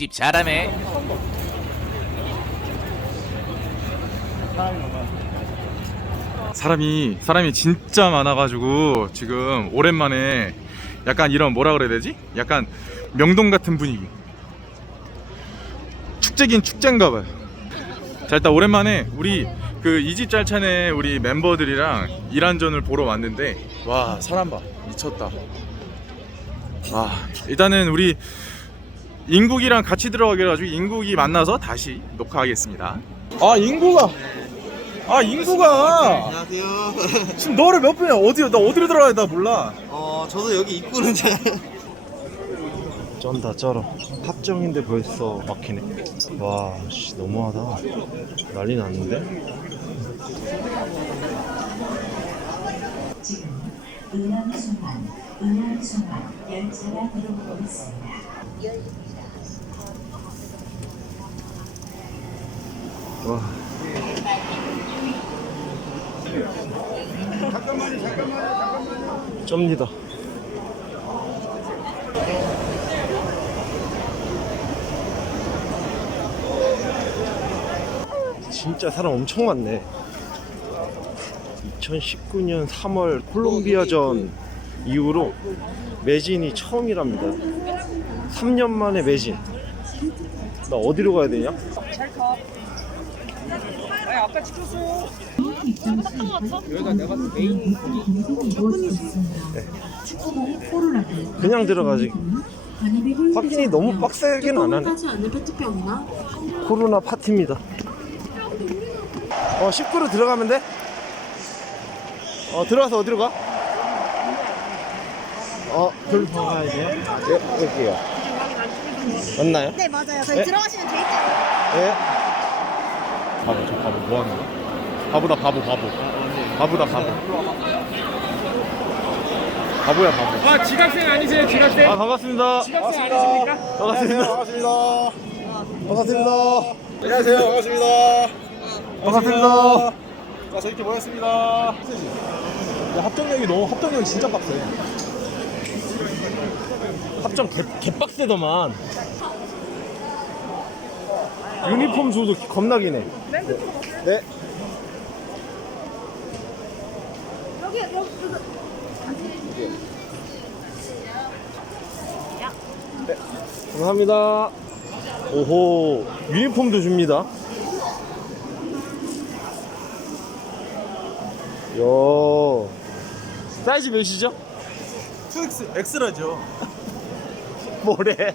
이집 잘하네. 사람이 사람이 진짜 많아가지고 지금 오랜만에 약간 이런 뭐라 그래야 되지? 약간 명동 같은 분위기. 축제긴 축제인가 봐요. 자 일단 오랜만에 우리 그 이집 짤찬의 우리 멤버들이랑 이란전을 보러 왔는데 와 사람 봐 미쳤다. 와 일단은 우리 인국이랑 같이 들어가기로 해가지고 인국이 만나서 다시 녹화하겠습니다. 아 인국아 아 인구가 안녕하세요. 지금 너를 몇 분이야 어디 나 어디로 들어가야 나 몰라 어, 저도 여기 입구는 잘. 쩐다 쩔어 합정인데 벌써 막히네 와 씨, 너무하다 난리 났는데 지금 음암순환, 음암순환 열차가 들어오고 있습니다. 와 쩝니다. 진짜 사람 엄청 많네. 2019년 3월 콜롬비아전 이후로 매진이 처음이랍니다. 3년 만에 매진. 나 어디로 가야 되냐? 그냥 들어가지 확진이 너무 빡세게는 안 하네 하지 않는 페트병이나 코로나 파티입니다 어 19로 들어가면 돼? 어 들어가서 어디로 가? 어 돌파 가야 돼요? 네 여기요 맞나요? 네 맞아요. 저희 네? 들어가시면 돼 있잖아요. 네 바보 저 바보 뭐 하는 거야? 바보다 바보 바보. 바보다 바보. 바보야 바보. 아 지각생 아니세요 지각생? 아 반갑습니다. 지각생 아니십니까? 반갑습니다. 반갑습니다. 반갑습니다. 안녕하세요 반갑습니다. 반갑습니다. 자 저렇게 모였습니다. 야, 합정력이 너무 합정력이 진짜 빡세. 합정 개, 개빡세더만 유니폼 줘도 겁나기네? 네. 여기 여기 여기. 감사합니다. 오호. 유니폼도 줍니다. 요. 사이즈 몇이죠? 2X X라죠. 뭐래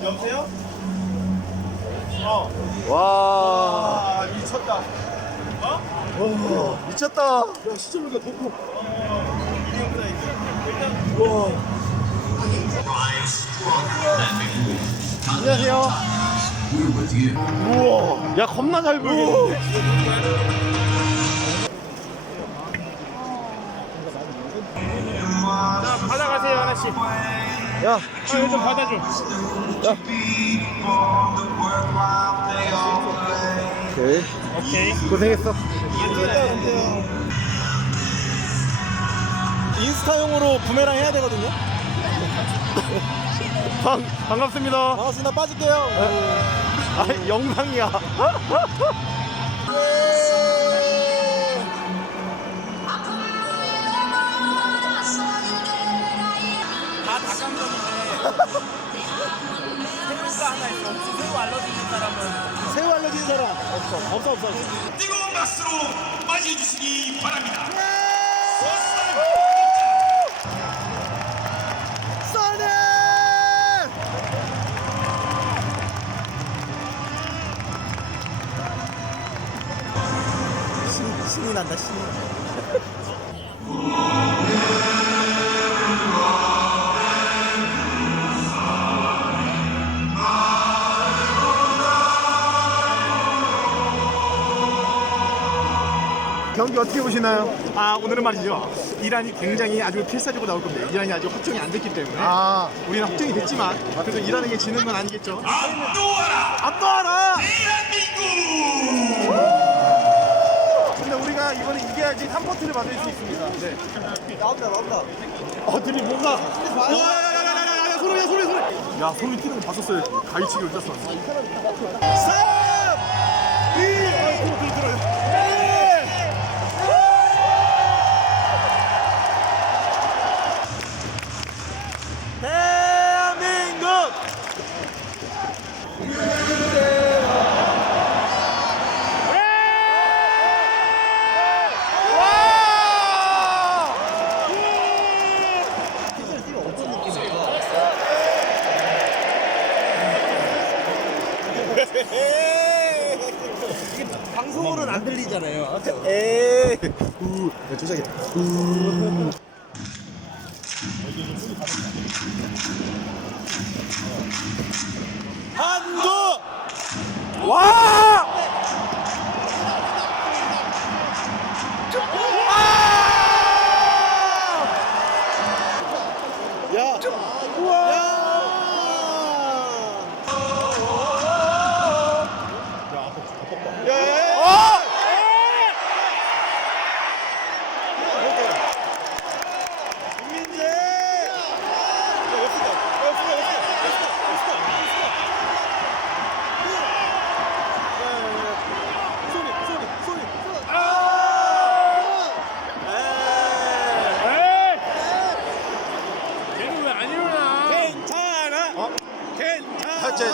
여보세요? 와. 아 미쳤다. 미쳤다. 야 진짜 우리가 덮고. 안녕하세요. 우와. 야 겁나 잘 보이겠는데 자 받아가세요 하나씩 야. 이거 좀 받아줘. 오케이. 오케이. 고생했어. 인스타용으로 부메랑 해야 되거든요? 반, 반갑습니다. 반갑습니다. 빠질게요. 아 영상이야 하나 있어 혹시 새우 알러지 있는 사람은 새우 알려진 사람 없어. 없어 없어 없어. 뜨거운 박수로 맞이해 주시기 바랍니다. 신이 난다 신이 경기 어떻게 보시나요? 아 오늘은 말이죠 이란이 굉장히 아주 필사적으로 나올 겁니다 이란이 아직 확정이 안 됐기 때문에 아 우리는 확정이 됐지만 그래도 이란에게 지는 건 아니겠죠 압도하라 압도하라 대한민국! 근데 우리가 이번에 이겨야지 3포트를 받을 수 있습니다 네 나온다 나온다 어 들이 뭔가 야야야야야야 소리야 소리 소리 야 손이 튀는 거 봤었어요. 가위치기 올렸어. 대한민국!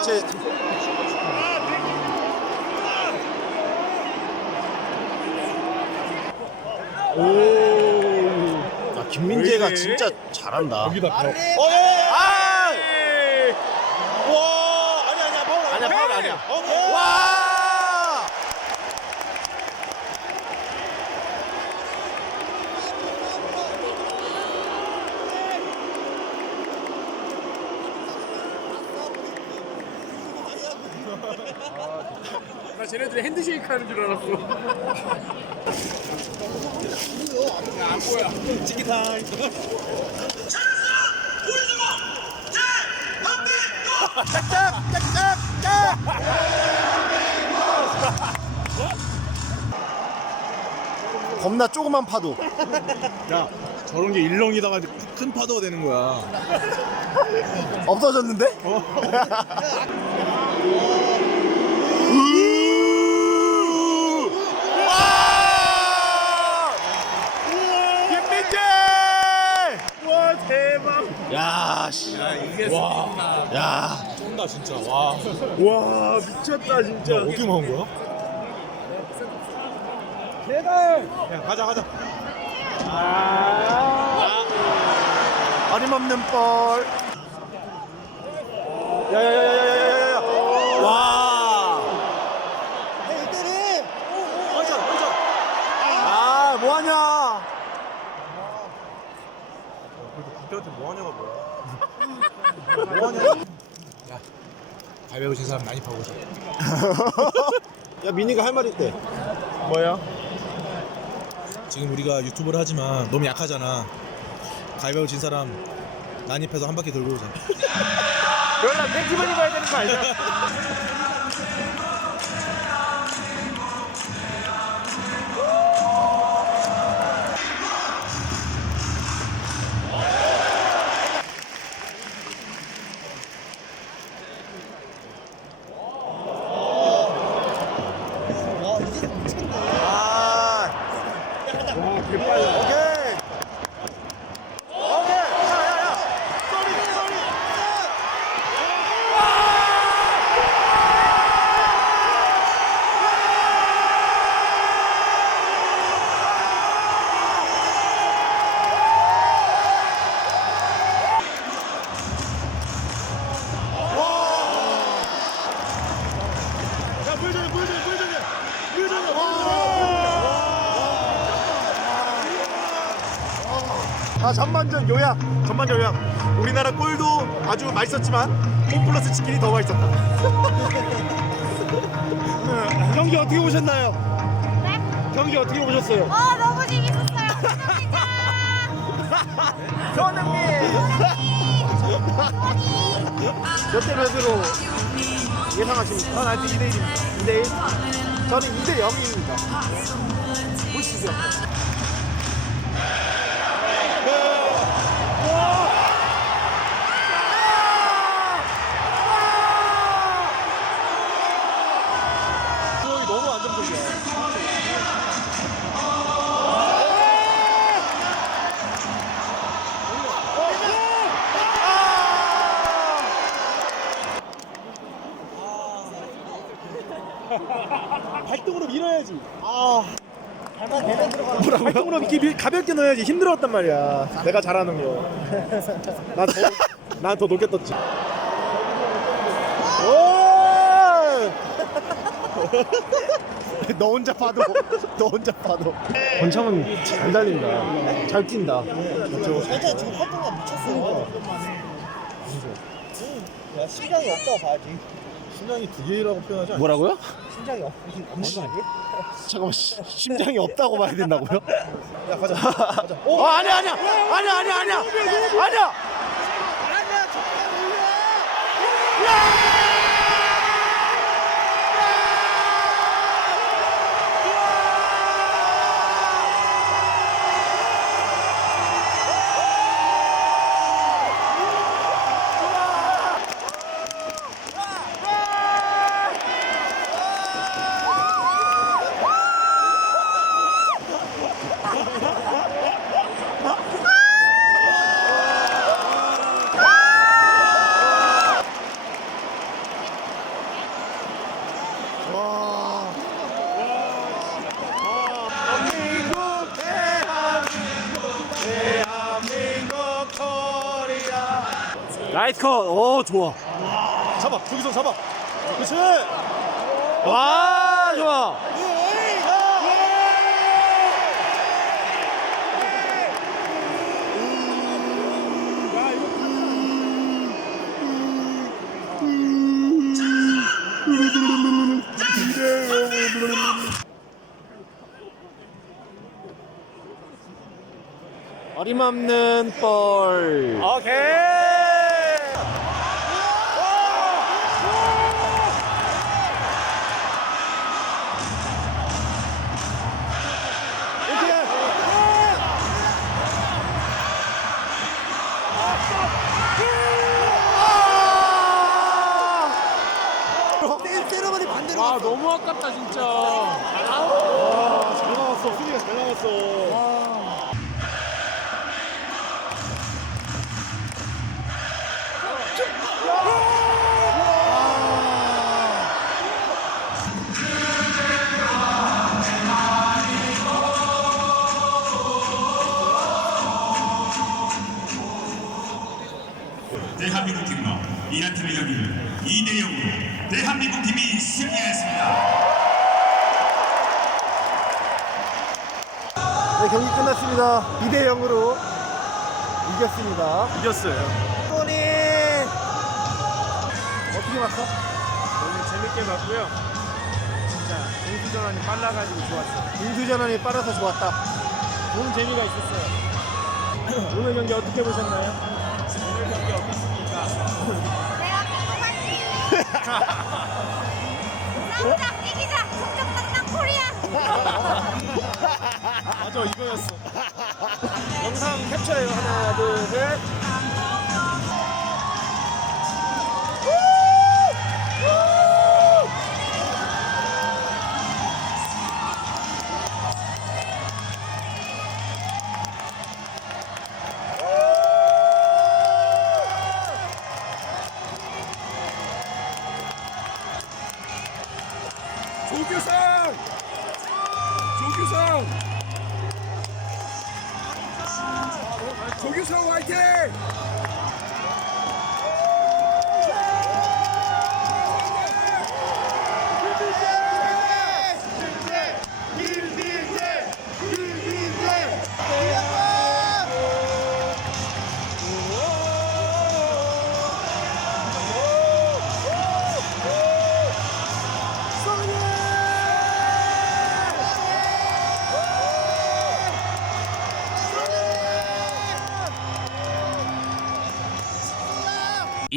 제, 제. 오. 야, 김민재가 진짜 잘한다. 여기다 벽. 어, 예, 예. 아! 와, 아니야, 아니야, 파울 아니야, 파울 아니야. 와! 나 쟤네들이 핸드쉐이크 하는 줄 알았어. 겁나 조그만 파도. 야 저런 게 일렁이다가 큰 파도가 되는 거야. 없어졌는데? 김 민재! 와 대박. 야, 씨. 와. 야. 쩐다 진짜. 와. 와 미쳤다 진짜. 어떻게 먹은 거야? 야 가자 가자. 어림없는 볼. 야야야야야야야. 와. 아, 뭐 하냐? 국대한테 뭐 하냐가 뭐야? 뭐 하냐? 야 가위바위보 진 사람 많이 파고자. 야, 민이가 할 말 있대. 뭐야? 지금 우리가 유튜브를 하지만 너무 약하잖아. 가위바위보 진 사람 난입해서 한 바퀴 돌고 오자. 연락 팬티만 입어야 되는 거 아니야? 자 전반전 요약 전반전 요약 우리나라 골도 아주 맛있었지만 홈플러스 치킨이 더 맛있었다 네, 경기 어떻게 보셨나요? 경기 어떻게 보셨어요? 어 너무 재밌었어요. 손흥민. 몇대 몇으로 예상하십니까? 전 아직 2대 1입니다 2대 1? 저는 2대 0입니다 보시죠 밀어야지. 아. 뭐라고? 발등으로 이렇게 밀, 가볍게 넣어야지. 힘들었단 말이야. 내가 잘하는 거. 난더 높게 떴지. 오! 너 혼자 봐도 너 혼자 봐도 권창은 잘 달린다 잘 뛴다 살짝 지금 활동가 미쳤어 야 심장이 없다고 봐야지 신랑이 두 개라고 표현하지 않아? 뭐라고요? 심장이 없, 없는 거 아니에요? 잠깐만 시, 심장이 없다고 봐야 된다고요? 야 가자 가자 어 아니야 아니야 아니야 아니야 아니야 아니야 나이트 컷! 오 좋아. 잡아 저기서 잡아. 그렇지. 와 좋아. 어림없는 볼. 오케이 와 너무 아깝다 진짜. 와잘 나왔어. 수비가 잘 나왔어. 대 대한민국 팀이 승리했습니다. 네, 경기 끝났습니다 2대 0으로 이겼습니다 이겼어요 토니 어떻게 봤어? 오늘 재밌게 봤고요. 진짜 공수 전환이 빨라가지고 좋았어요. 인수전환이 빨라서 좋았다 좋은 재미가 있었어요. 오늘 경기 어떻게 보셨나요? 오늘 경기 어떻습니까? 쌍짝 이기자! 국정당당 코리아! 맞아 이거였어. 영상 캡처해요. 하나 둘셋 조규성! 조규성! 조규성 화이팅!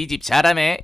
이 집 잘하네.